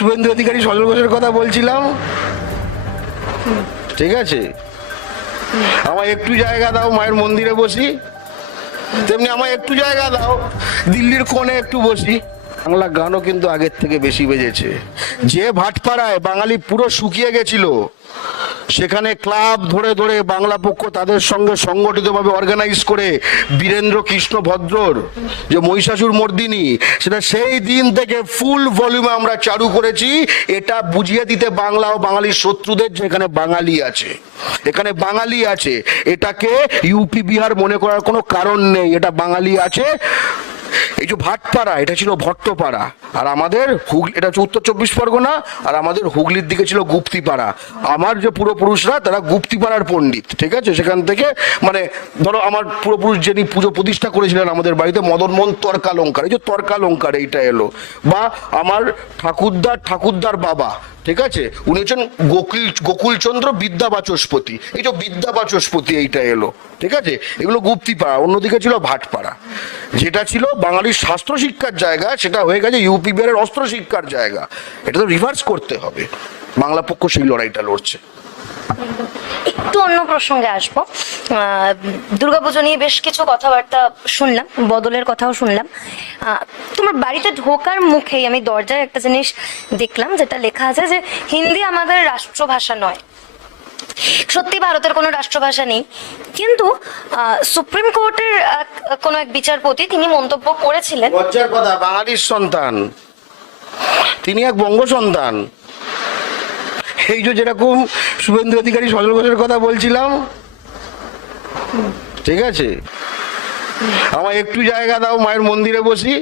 শুভেন্দু অধিকারী সজল ঘোষের কথা বলছিলাম, ঠিক আছে? আমায় একটু জায়গা দাও, মায়ের মন্দিরে বসি। তেমনি আমায় একটু জায়গা দাও, দিল্লির কোণে একটু বসি। বাংলা গানও কিন্তু আগের থেকে বেশি বেজেছে। যে ভাটপাড়ায় বাঙালি পুরো শুকিয়ে গেছিল, সেখানে ক্লাব ধরে ধরে বাংলা পক্ষ তাদের সঙ্গে সংগঠিতভাবে অর্গানাইজ করে বীরেন্দ্র কৃষ্ণ ভদ্রর যে মহিষাসুর মর্দিনী, সেটা সেই দিন থেকে ফুল ভলিউমে আমরা চালু করেছি। এটা বুঝিয়ে দিতে বাংলা ও বাঙালির শত্রুদের যে এখানে বাঙালি আছে, এখানে বাঙালি আছে। এটাকে ইউপি বিহার মনে করার কোনো কারণ নেই, এটা বাঙালি আছে। এই যে ভাটপাড়া, এটা ছিল ভট্টপাড়া, আর আমাদের হুগলি, এটা হচ্ছে উত্তর 24 পরগনা, আর আমাদের হুগলির দিকে ছিল গুপ্তিপাড়া। আমার যে পূর্বপুরুষরা তারা গুপ্তিপাড়ার পণ্ডিত, ঠিক আছে? সেখান থেকে মানে ধরো আমার পূর্বপুরুষ যিনি পুজো প্রতিষ্ঠা করেছিলেন আমাদের বাড়িতে, মদন মোহন তর্কালঙ্কার, এই যে তর্কালঙ্কার এইটা এলো। বা আমার ঠাকুরদার বাবা, ঠিক আছে, উনি হচ্ছেন গোকুলচন্দ্র বিদ্যা বাচস্পতি, এই যে বিদ্যা বাচস্পতি এইটা এলো, ঠিক আছে? এগুলো গুপ্তিপাড়া। অন্যদিকে ছিল ভাটপাড়া, যেটা ছিল বাঙালির শাস্ত্র শিক্ষার জায়গা, সেটা হয়ে গেছে ইউপি বিহারের অস্ত্র শিক্ষার জায়গা। এটা তো রিভার্স করতে হবে। বাংলা পক্ষ সেই লড়াইটা লড়ছে। একটু অন্য প্রসঙ্গে আসবো। দুর্গাপুজো নিয়ে বেশ কিছু কথাবার্তা শুনলাম, বদলের কথাও শুনলাম। তোমার বাড়িতে ঢোকার মুখেই আমি দরজায় একটা জিনিস দেখলাম, যেটা লেখা আছে যে হিন্দি আমাদের রাষ্ট্রভাষা নয়। সত্যি ভারতের কোনো রাষ্ট্রভাষা নেই, কিন্তু সুপ্রিম কোর্টের কোনো এক বিচারপতি তিনি মন্তব্য করেছিলেন, লজ্জার কথা, বাঙালির সন্তান তিনি, এক বঙ্গ সন্তান। এই যে যেরকম শুভেন্দু অধিকারী সজল ঘোষের কথা বলছিলাম, ঠিক আছে? আমায় একটু জায়গা দাও, মায়ের মন্দিরে বসি।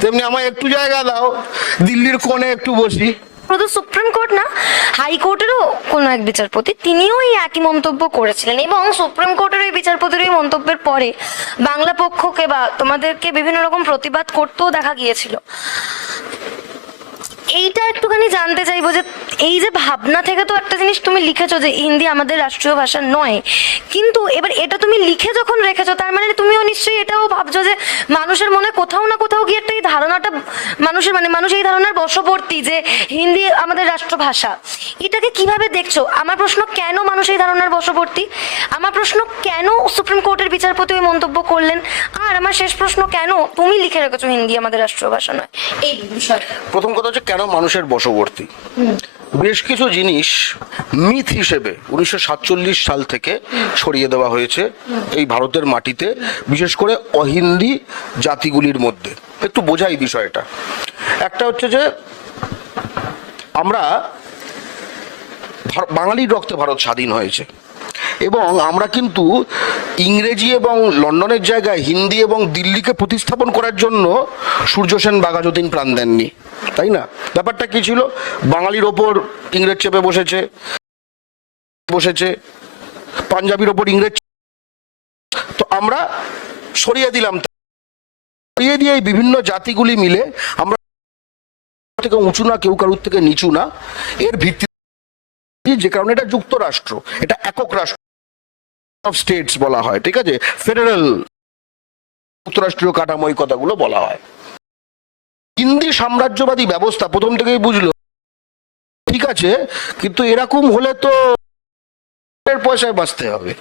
তেমনি আমায় একটু জায়গা দাও, দিল্লির কোণে একটু বসি। শুধু সুপ্রিম কোর্ট না, হাইকোর্টেরও কোনো এক বিচারপতি তিনিও এই একই মন্তব্য করেছিলেন। এবং সুপ্রিম কোর্টের এই বিচারপতির এই মন্তব্যের পরে বাংলা পক্ষকে বা তোমাদেরকে বিভিন্ন রকম প্রতিবাদ করতেও দেখা গিয়েছিল। এইটা একটুখানি জানতে চাইবো যে এই যে ভাবনা থেকে তো একটা জিনিস তুমি লিখেছো যে হিন্দি আমাদের রাষ্ট্রীয় ভাষা নয়, কিন্তু এবার এটা তুমি লিখে যখন রেখেছো, তার মানে তুমিও নিশ্চয়ই এটাও ভাবছো যে মানুষের মনে কোথাও না কোথাও গিয়ে একটা এই ধারণাটা মানুষ এই ধারণার বশবর্তী যে হিন্দি আমাদের রাষ্ট্রভাষা। এটাকে কিভাবে দেখছো? আমার প্রশ্ন, কেন মানুষ এই ধারণার বশবর্তী? আমার প্রশ্ন, কেন সুপ্রিম কোর্টের বিচারপতি ওই মন্তব্য করলেন? আর আমার শেষ প্রশ্ন, কেন তুমি লিখে রেখেছো হিন্দি আমাদের রাষ্ট্রীয় ভাষা নয়? এই বিষয় প্রথম কথা হচ্ছে কেন মানুষের বশবর্তী। বেশ কিছু জিনিস মিথ হিসেবে 1947 সাল থেকে ছড়িয়ে দেওয়া হয়েছে এই ভারতের মাটিতে, বিশেষ করে অহিন্দি জাতিগুলির মধ্যে। একটু বোঝাই বিষয়টা। একটা হচ্ছে যে আমরা বাঙালির রক্তে ভারত স্বাধীন হয়েছে, এবং আমরা কিন্তু ইংরেজি এবং লন্ডনের জায়গায় হিন্দি এবং দিল্লিকে প্রতিস্থাপন করার জন্য সূর্য সেন বাঘাযতীন প্রাণ দেননি, তাই না? ব্যাপারটা কি ছিল? বাঙালির ওপর ইংরেজ চেপে বসেছে, পাঞ্জাবির ওপর ইংরেজ, তো আমরা সরিয়ে দিলাম। সরিয়ে দিয়ে এই বিভিন্ন জাতিগুলি মিলে আমরা থেকে উঁচু না, কেউ কারুর থেকে নিচু না, এর ভিত্তি, যে কারণে এটা যুক্তরাষ্ট্র, এটা একক রাষ্ট্র অফ স্টেটস বলা হয়, ঠিক আছে? ফেডারেল যুক্তরাষ্ট্রীয় কাঠামো, এই কথাগুলো বলা হয়। হিন্দি সাম্রাজ্যবাদী ব্যবস্থা প্রথম থেকেই বুঝলো, ঠিক আছে, কিন্তু এরকম হলে তো পয়সায় বাঁচতে হবে,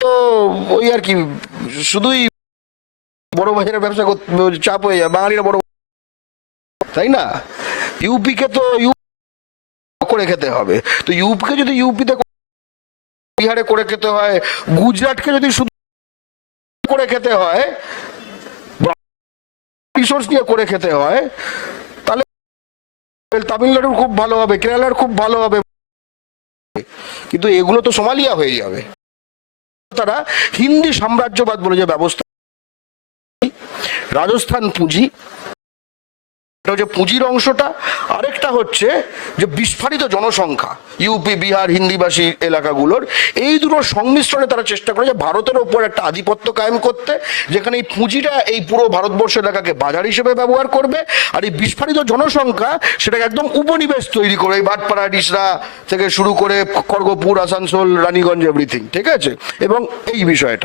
তো ওই আর কি, শুধুই বড় ভাইয়ের ব্যবসা করতে চাপ হয়ে যায়, বাঙালিরা বড়, তাই না? ইউপিকে তো করে খেতে হবে, তো ইউপিকে যদি ইউপিতে বিহারে করে খেতে হয়, গুজরাটকে যদি শুধু করে খেতে হয়, রিসোর্স নিয়ে করে খেতে হয়, তাহলে তামিলনাড়ুর খুব ভালো হবে, কেরালার খুব ভালো হবে, কিন্তু এগুলো তো সোমালিয়া হয়ে যাবে। তারা হিন্দি সাম্রাজ্যবাদ বলে যে ব্যবস্থা, রাজস্থান পুঁজি, এটা হচ্ছে পুঁজির অংশটা। আরেকটা হচ্ছে যে বিস্ফারিত জনসংখ্যা ইউপি বিহার হিন্দিভাষী এলাকাগুলোর, এই দুটোর সংমিশ্রণে তারা চেষ্টা করে যে ভারতের ওপর একটা আধিপত্য কায়েম করতে, যেখানে এই পুঁজিটা এই পুরো ভারতবর্ষ এলাকাকে বাজার হিসেবে ব্যবহার করবে, আর এই বিস্ফারিত জনসংখ্যা সেটাকে একদম উপনিবেশ তৈরি করে, এই ভাটপাড়া ডিসরা থেকে শুরু করে খড়গপুর আসানসোল রানীগঞ্জ এভরিথিং, ঠিক আছে? এবং এই বিষয়টা